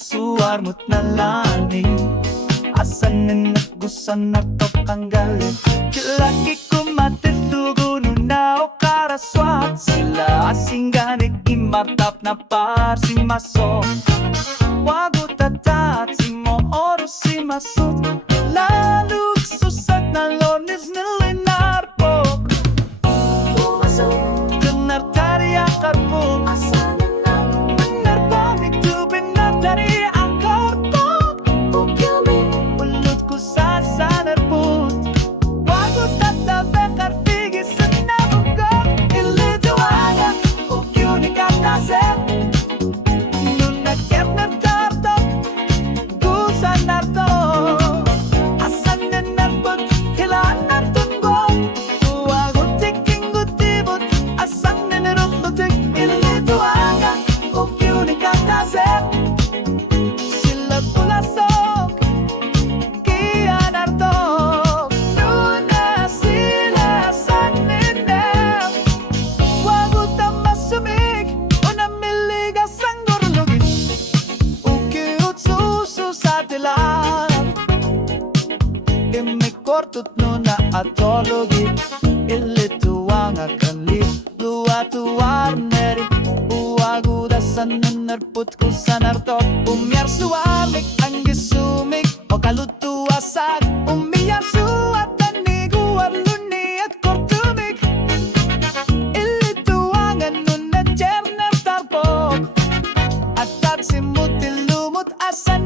suarmut na lani asan naggusan na tanggalin kilaki kumatituguno na o karaswat sila asingganik imartap na parsimaso wago tatat si mo oro si masut lalug susat na lonis nilinarpok pumasok kenar tari akarpok Kortut nuna atologi Illit Uanga kanli Luatu warneri Uagu dasan nerput ku sanartop Umyar suamik anggisumik Okalutu asag Umiyar suatani guarluni at kortumik Illit Uanga nuna jerner tarpok Atat simut ilumut asan